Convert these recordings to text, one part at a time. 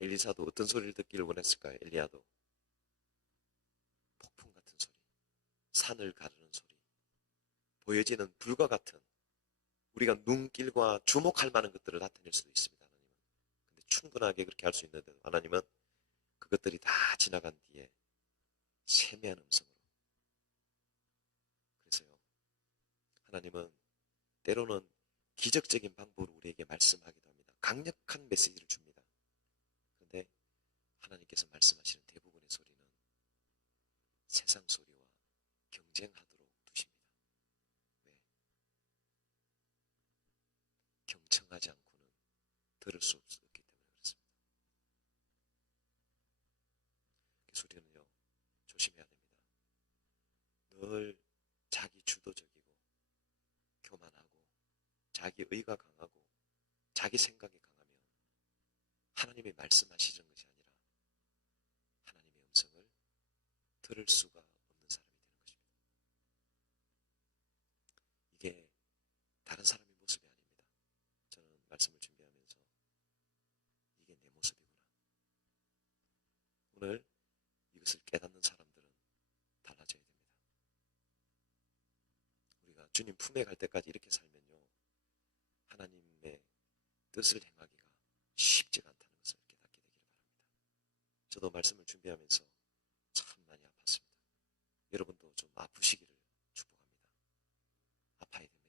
엘리사도 어떤 소리를 듣기를 원했을까요? 엘리야도 폭풍 같은 소리, 산을 가르는 소리, 보여지는 불과 같은 우리가 눈길과 주목할 만한 것들을 나타낼 수도 있습니다. 하나님은. 근데 충분하게 그렇게 할 수 있는데 하나님은 그것들이 다 지나간 뒤에 세미한 음성으로. 그래서요, 하나님은 때로는 기적적인 방법으로 우리에게 말씀하기도 합니다. 강력한 메시지를 줍니다. 그런데 하나님께서 말씀하시는 대부분의 소리는 세상 소리와 경쟁하도록 두십니다. 왜? 경청하지 않고는 들을 수 없기 때문에 그렇습니다. 그 소리는요, 조심해야 됩니다. 늘 자기 주도적이고 교만하고 자기 의가 강하고 자기 생각이 강하면 하나님이 말씀하시는 것이 아니라 하나님의 음성을 들을 수가 없는 사람이 되는 것입니다. 이게 다른 사람의 모습이 아닙니다. 저는 말씀을 준비하면서 이게 내 모습이구나. 오늘 이것을 깨닫는 사람들은 달라져야 됩니다. 우리가 주님 품에 갈 때까지 이렇게 살면요, 하나님의 뜻을 행하기가 쉽지가 않다는 것을 깨닫게 되기를 바랍니다. 저도 말씀을 준비하면서 참 많이 아팠습니다. 여러분도 좀 아프시기를 축복합니다. 아파야 됩니다.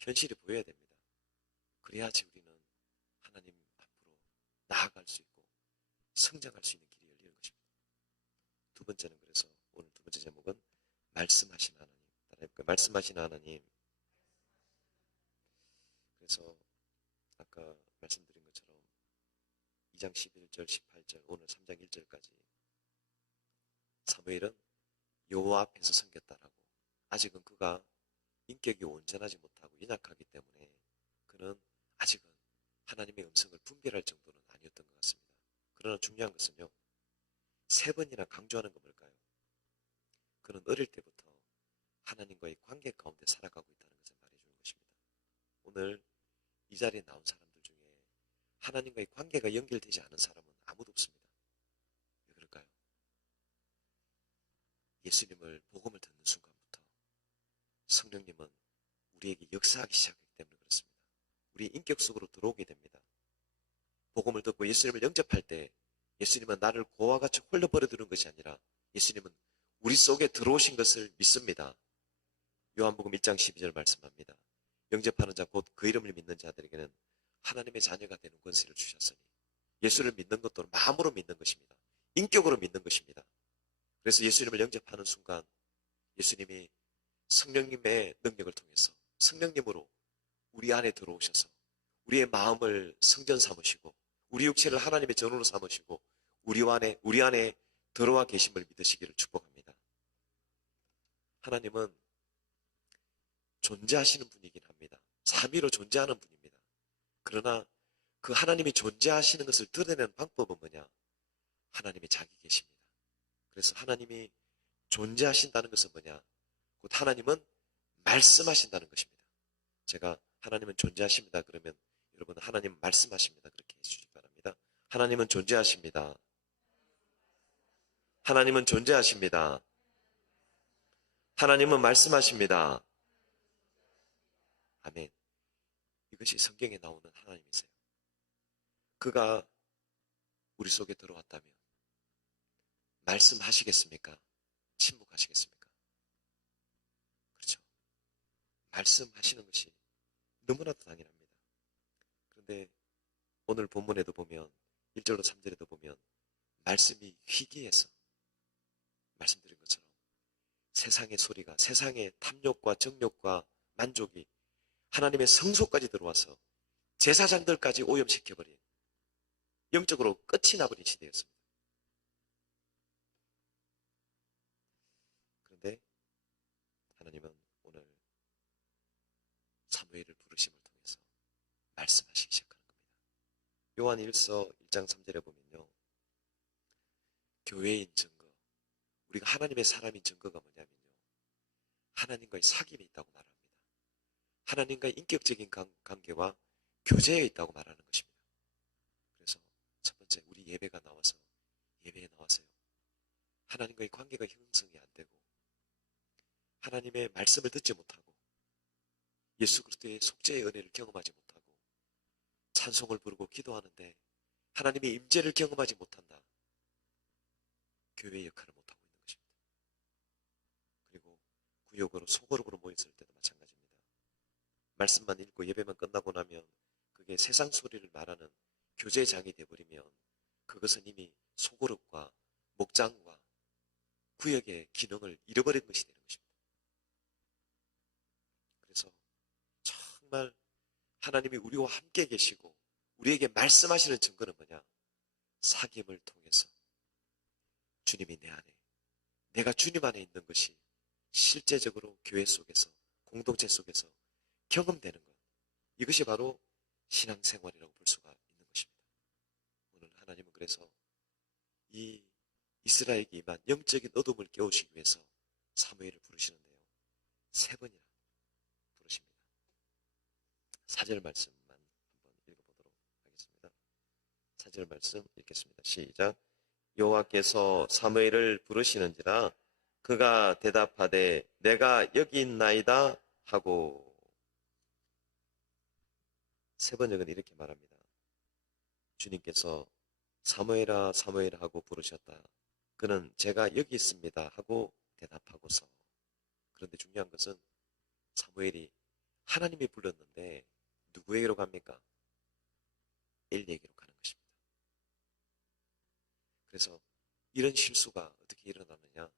현실이 보여야 됩니다. 그래야지 우리는 하나님 앞으로 나아갈 수 있고 성장할 수 있는 길이 열리는 것입니다. 두 번째는 그래서 오늘 두 번째 제목은 말씀하시는 하나님. 말씀하시는 하나님. 그래서 아까 말씀드린 것처럼 2장 11절 18절 오늘 3장 1절까지 사무엘은 여호와 앞에서 섬겼다라고, 아직은 그가 인격이 온전하지 못하고 연약하기 때문에 그는 아직은 하나님의 음성을 분별할 정도는 아니었던 것 같습니다. 그러나 중요한 것은요, 세 번이나 강조하는 건 뭘까요? 그는 어릴 때부터 하나님과의 관계 가운데 살아가고 있다는 것을 말해주는 것입니다. 오늘 이 자리에 나온 사람들 중에 하나님과의 관계가 연결되지 않은 사람은 아무도 없습니다. 왜 그럴까요? 예수님을 복음을 듣는 순간부터 성령님은 우리에게 역사하기 시작하기 때문에 그렇습니다. 우리 인격 속으로 들어오게 됩니다. 복음을 듣고 예수님을 영접할 때 예수님은 나를 고와 같이 홀려 버려두는 것이 아니라 예수님은 우리 속에 들어오신 것을 믿습니다. 요한복음 1장 12절 말씀합니다. 영접하는 자 곧 그 이름을 믿는 자들에게는 하나님의 자녀가 되는 권세를 주셨으니, 예수를 믿는 것도 마음으로 믿는 것입니다. 인격으로 믿는 것입니다. 그래서 예수님을 영접하는 순간 예수님이 성령님의 능력을 통해서 성령님으로 우리 안에 들어오셔서 우리의 마음을 성전 삼으시고 우리 육체를 하나님의 전으로 삼으시고 우리 안에 들어와 계심을 믿으시기를 축복합니다. 하나님은 존재하시는 분이긴 합니다. 삼위로 존재하는 분입니다. 그러나 그 하나님이 존재하시는 것을 드러내는 방법은 뭐냐? 하나님이 자기 계십니다. 그래서 하나님이 존재하신다는 것은 뭐냐? 곧 하나님은 말씀하신다는 것입니다. 제가 하나님은 존재하십니다 그러면 여러분 하나님은 말씀하십니다 그렇게 해주시기 바랍니다. 하나님은 존재하십니다. 하나님은 존재하십니다. 하나님은 말씀하십니다. 아멘. 이것이 성경에 나오는 하나님이세요. 그가 우리 속에 들어왔다면 말씀하시겠습니까? 침묵하시겠습니까? 그렇죠. 말씀하시는 것이 너무나도 당연합니다. 그런데 오늘 본문에도 보면 1절로 3절에도 보면 말씀이 희귀해서 말씀드린 것처럼 세상의 소리가, 세상의 탐욕과 정욕과 만족이 하나님의 성소까지 들어와서 제사장들까지 오염시켜버린, 영적으로 끝이 나버린 시대였습니다. 그런데 하나님은 오늘 사무엘을 부르심을 통해서 말씀하시기 시작하는 겁니다. 요한 1서 1장 3절에 보면요, 교회인 증거, 우리가 하나님의 사람인 증거가 뭐냐면요, 하나님과의 사귐이 있다고 말합니다. 하나님과의 인격적인 관계와 교제에 있다고 말하는 것입니다. 그래서 첫 번째, 사람들이 예배에 나와서요. 하나님과의 관계가 형성이 안 되고 하나님의 말씀을 듣지 못하고 예수 그리스도의 속죄의 은혜를 경험하지 못하고 찬송을 부르고 기도하는데 하나님의 임재를 경험하지 못한다. 교회의 역할을 못하고 있는 것입니다. 그리고 구역으로 소그룹으로 모였을 때도 마찬가지입니다. 말씀만 읽고 예배만 끝나고 나면 그게 세상 소리를 말하는 교제장이 되어버리면 그것은 이미 소그룹과 목장과 구역의 기능을 잃어버린 것이 되는 것입니다. 그래서 정말 하나님이 우리와 함께 계시고 우리에게 말씀하시는 증거는 뭐냐? 사귐을 통해서 주님이 내 안에, 내가 주님 안에 있는 것이 실제적으로 교회 속에서, 공동체 속에서 경험되는 것. 이것이 바로 신앙생활이라고 볼 수가 있는 것입니다. 오늘 하나님은 그래서 이 이스라엘에게 임한 영적인 어둠을 깨우시기 위해서 사무엘을 부르시는데요. 3번이나 부르십니다. 4절 말씀만 한번 읽어보도록 하겠습니다. 4절 말씀 읽겠습니다. 시작. 여호와께서 사무엘을 부르시는지라 그가 대답하되 내가 여기 있나이다 하고. 3번역은 이렇게 말합니다. 주님께서 사무엘아 사무엘아 하고 부르셨다. 그는 제가 여기 있습니다 하고 대답하고서. 그런데 중요한 것은 사무엘이 하나님이 불렀는데 누구에게로 갑니까? 엘리에게로 가는 것입니다. 그래서 이런 실수가 어떻게 일어나느냐?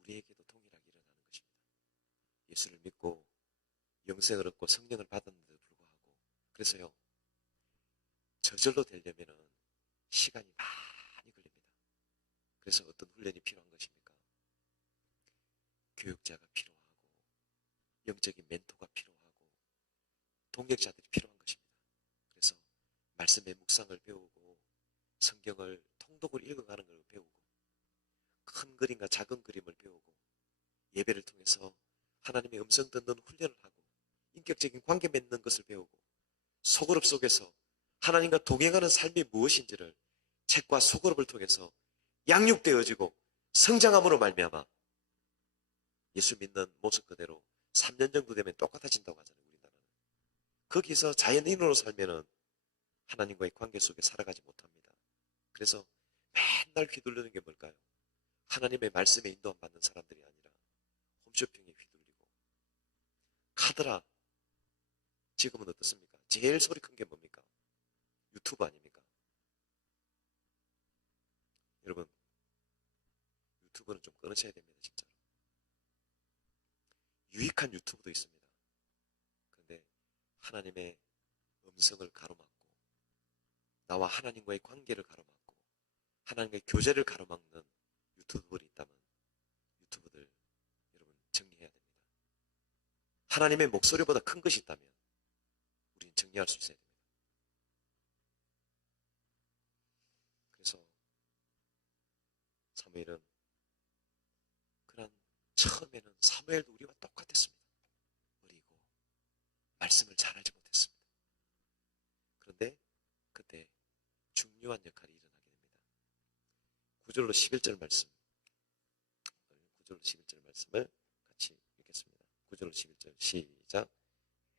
우리에게도 동일하게 일어나는 것입니다. 예수를 믿고 영생을 얻고 성령을 받았는데도 불구하고 그래서요 저절로 되려면 시간이 많이 걸립니다. 그래서 어떤 훈련이 필요한 것입니까? 교육자가 필요하고 영적인 멘토가 필요하고 동역자들이 필요한 것입니다. 그래서 말씀의 묵상을 배우고 성경을 통독을 읽어가는 걸 배우고 큰 그림과 작은 그림을 배우고 예배를 통해서 하나님의 음성 듣는 훈련을 하고 인격적인 관계 맺는 것을 배우고 소그룹 속에서 하나님과 동행하는 삶이 무엇인지를 책과 소그룹을 통해서 양육되어지고 성장함으로 말미암아 예수 믿는 모습 그대로 3년 정도 되면 똑같아진다고 하잖아요. 우리나라는. 거기서 자연인으로 살면은 하나님과의 관계 속에 살아가지 못합니다. 그래서 맨날 휘둘리는 게 뭘까요? 하나님의 말씀에 인도 안 받는 사람들이 아니라 홈쇼핑에 휘둘리고 카더라. 지금은 어떻습니까? 제일 소리 큰 게 뭡니까? 유튜브 아닙니까? 여러분 유튜브는 좀 끊으셔야 됩니다. 진짜로. 유익한 유튜브도 있습니다. 그런데 하나님의 음성을 가로막고 나와 하나님과의 관계를 가로막고 하나님과의 교제를 가로막는 유튜브들이 있다면 유튜브들 여러분 정리해야 됩니다. 하나님의 목소리보다 큰 것이 있다면 우리는 정리할 수 있어야 됩니다. 그래서 사무엘은 그런 처음에는 사무엘도 우리와 똑같았습니다. 어리고 말씀을 잘 알지 못했습니다. 그런데 그때 중요한 역할이 일어나게 됩니다. 9절로 11절 말씀 9절로 11절 말씀을 같이 읽겠습니다. 9절로 11절 시작.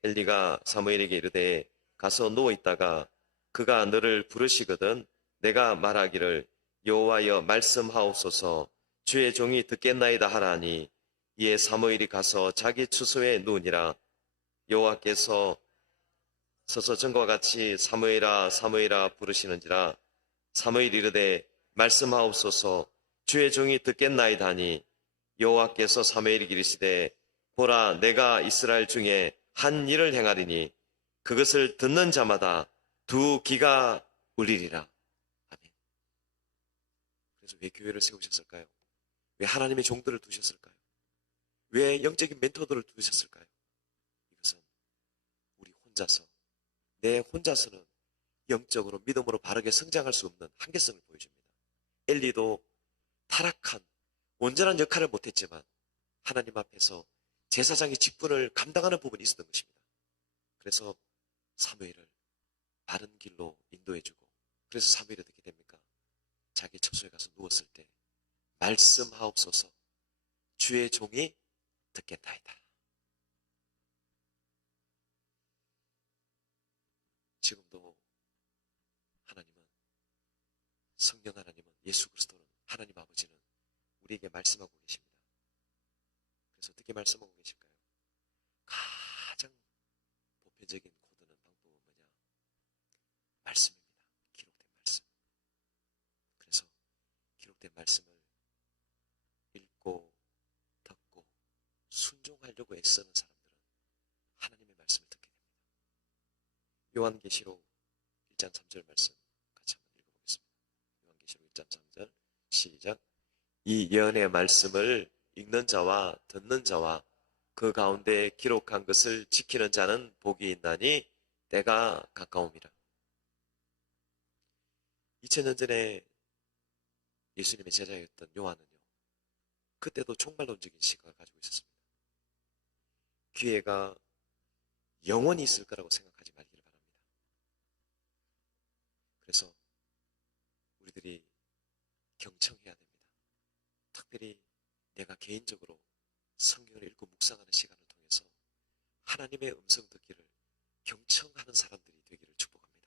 엘리가 사무엘에게 이르되 가서 누워 있다가 그가 너를 부르시거든 내가 말하기를 여호와여 말씀하옵소서 주의 종이 듣겠나이다 하라니 이에 사무엘이 가서 자기 추수에 누우니라. 여호와께서 서서 전과 같이 사무엘아 사무엘아 부르시는지라. 사무엘이 이르되 말씀하옵소서 주의 종이 듣겠나이다 하니 여호와께서 사무엘에게 이르시되 보라 내가 이스라엘 중에 한 일을 행하리니 그것을 듣는 자마다 두 귀가 울리리라. 아멘. 그래서 왜 교회를 세우셨을까요? 왜 하나님의 종들을 두셨을까요? 왜 영적인 멘토들을 두셨을까요? 이것은 우리 혼자서 내 혼자서는 영적으로 믿음으로 바르게 성장할 수 없는 한계성을 보여줍니다. 엘리도 타락한 온전한 역할을 못했지만 하나님 앞에서 제사장의 직분을 감당하는 부분이 있었던 것입니다. 그래서 사무엘을 바른 길로 인도해주고 그래서 사무엘이 어떻게 됩니까? 자기 처소에 가서 누웠을 때 말씀하옵소서 주의 종이 듣겠나이다. 지금도 하나님은, 성령 하나님은, 예수 그리스도는, 하나님 아버지는 우리에게 말씀하고 계십니다. 그래서 어떻게 말씀하고 계실까요? 가장 보편적인 코드는 방법은 뭐냐? 말씀입니다. 기록된 말씀. 그래서 기록된 말씀을 읽고 듣고 순종하려고 애쓰는 사람들은 하나님의 말씀을 듣게 됩니다. 요한계시록 1장 3절 말씀 같이 한번 읽어보겠습니다. 요한계시록 1장 3절 시작. 이 예언의 말씀을 읽는 자와 듣는 자와 그 가운데 기록한 것을 지키는 자는 복이 있나니 때가 가까움이라. 2000년 전에 예수님의 제자였던 요한은요, 그때도 종말론적인 시각을 가지고 있었습니다. 기회가 영원히 있을 거라고 생각하지 말기를 바랍니다. 그래서 우리들이 경청해야 됩니다. 특별히 내가 개인적으로 성경을 읽고 묵상하는 시간을 통해서 하나님의 음성 듣기를 경청하는 사람들이 되기를 축복합니다.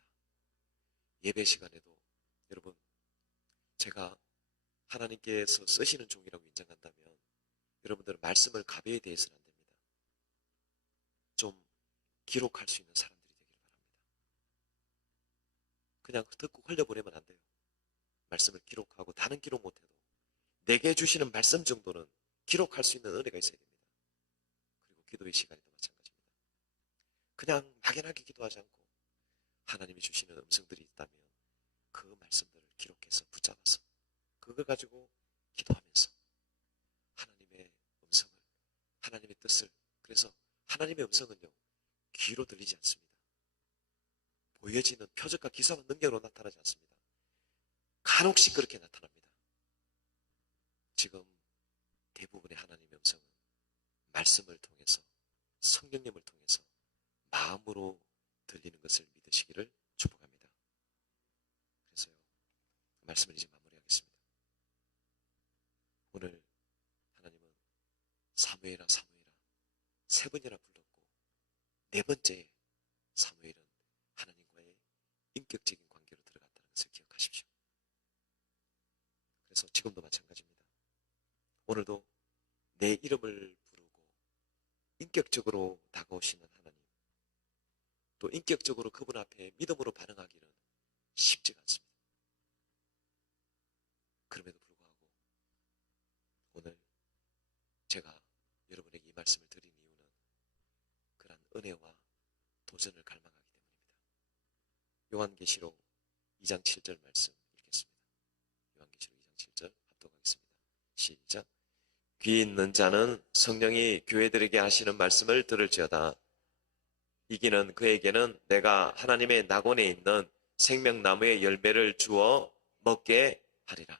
예배 시간에도 여러분, 제가 하나님께서 쓰시는 종이라고 인정한다면 여러분들은 말씀을 가벼이 대해서는 안 됩니다. 좀 기록할 수 있는 사람들이 되기를 바랍니다. 그냥 듣고 흘려보내면 안 돼요. 말씀을 기록하고 다른 기록 못해도 내게 주시는 말씀 정도는 기록할 수 있는 은혜가 있어야 됩니다. 그리고 기도의 시간에도 마찬가지입니다. 그냥 막연하게 기도하지 않고 하나님이 주시는 음성들이 있다면 그 말씀들을 기록해서 붙잡아서 그걸 가지고 기도하면서 하나님의 음성을, 하나님의 뜻을, 그래서 하나님의 음성은요, 귀로 들리지 않습니다. 보여지는 표적과 기사와 능력으로 나타나지 않습니다. 간혹씩 그렇게 나타납니다. 지금 대부분의 하나님의 음성은 말씀을 통해서, 성령님을 통해서 마음으로 들리는 것을 믿으시기를 축복합니다. 그래서요, 말씀을 이제 마무리하겠습니다. 오늘 하나님은 사무엘아 사무엘아 세 번이나 불렀고 네 번째 사무엘은 하나님과의 인격적인 관계로 들어갔다는 것을 기억하십시오. 그래서 지금도 마찬가지입니다. 오늘도 내 이름을 부르고 인격적으로 다가오시는 하나님, 또 인격적으로 그분 앞에 믿음으로 반응하기는 쉽지가 않습니다. 그럼에도 불구하고 오늘 제가 여러분에게 이 말씀을 드린 이유는 그러한 은혜와 도전을 갈망하기 때문입니다. 요한계시록 2장 7절 말씀 읽겠습니다. 요한계시록 2장 7절 합독하겠습니다. 시작. 귀 있는 자는 성령이 교회들에게 하시는 말씀을 들을지어다. 이기는 그에게는 내가 하나님의 낙원에 있는 생명나무의 열매를 주어 먹게 하리라.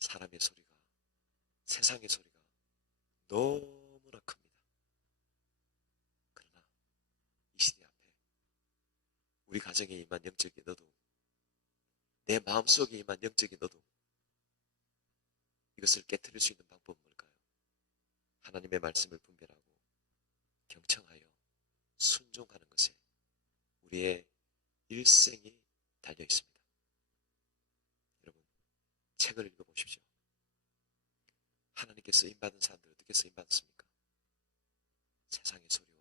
사람의 소리가, 세상의 소리가 너무나 큽니다. 그러나 이 시대 앞에 우리 가정에 임한 영적인 어두움, 내 마음속에 임한 영적인 어두움, 이것을 깨트릴 수 있는 방법은 뭘까요? 하나님의 말씀을 분별하고 경청하여 순종하는 것에 우리의 일생이 달려 있습니다. 여러분, 책을 읽어보십시오. 하나님께 쓰임받은 사람들 어떻게 쓰임받았습니까? 세상의 소리와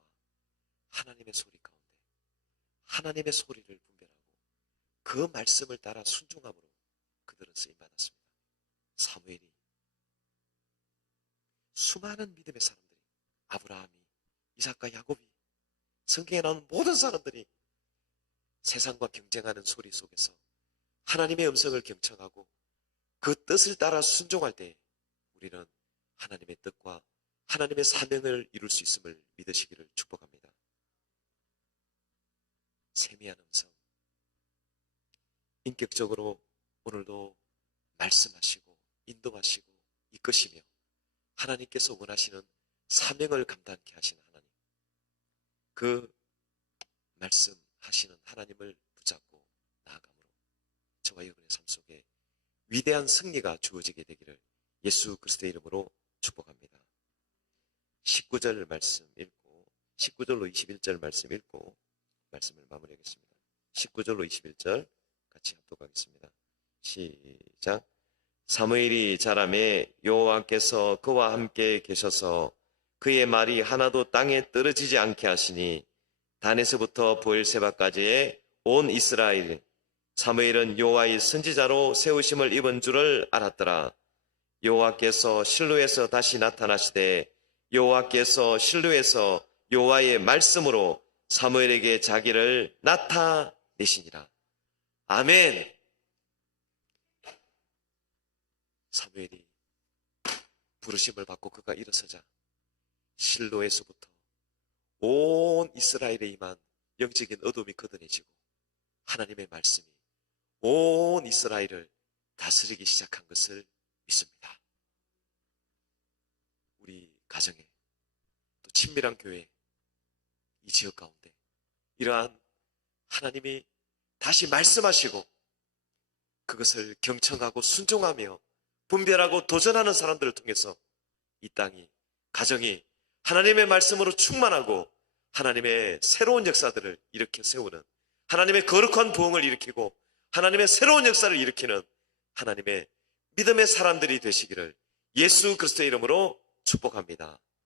하나님의 소리 가운데 하나님의 소리를 분별하고 그 말씀을 따라 순종함으로 그들은 쓰임받았습니다. 사무엘이, 수많은 믿음의 사람들이, 아브라함이, 이삭과 야곱이, 성경에 나오는 모든 사람들이 세상과 경쟁하는 소리 속에서 하나님의 음성을 경청하고 그 뜻을 따라 순종할 때 우리는 하나님의 뜻과 하나님의 사명을 이룰 수 있음을 믿으시기를 축복합니다. 세미한 음성, 인격적으로 오늘도 말씀하시고 인도하시고 이끄시며 하나님께서 원하시는 사명을 감당케 하시는 하나님, 그 말씀하시는 하나님을 붙잡고 나아감으로 저와 여러분의 삶 속에 위대한 승리가 주어지게 되기를 예수 그리스도의 이름으로 축복합니다. 19절 말씀 읽고 19절로 21절 말씀 읽고 말씀을 마무리하겠습니다. 19절로 21절 같이 합독하겠습니다. 시작. 사무엘이 자라매 여호와께서 그와 함께 계셔서 그의 말이 하나도 땅에 떨어지지 않게 하시니 단에서부터 브엘세바까지의 온 이스라엘 사무엘은 여호와의 선지자로 세우심을 입은 줄을 알았더라. 여호와께서 실로에서 다시 나타나시되 여호와께서 실로에서 여호와의 말씀으로 사무엘에게 자기를 나타내시니라. 아멘. 사무엘이 부르심을 받고 그가 일어서자 실로에서부터 온 이스라엘에 임한 영적인 어둠이 걷어내지고 하나님의 말씀이 온 이스라엘을 다스리기 시작한 것을 믿습니다. 우리 가정에 또 친밀한 교회 이 지역 가운데 이러한 하나님이 다시 말씀하시고 그것을 경청하고 순종하며 분별하고 도전하는 사람들을 통해서 이 땅이 가정이 하나님의 말씀으로 충만하고 하나님의 새로운 역사들을 일으켜 세우는 하나님의 거룩한 부흥을 일으키고 하나님의 새로운 역사를 일으키는 하나님의 믿음의 사람들이 되시기를 예수 그리스도의 이름으로 축복합니다.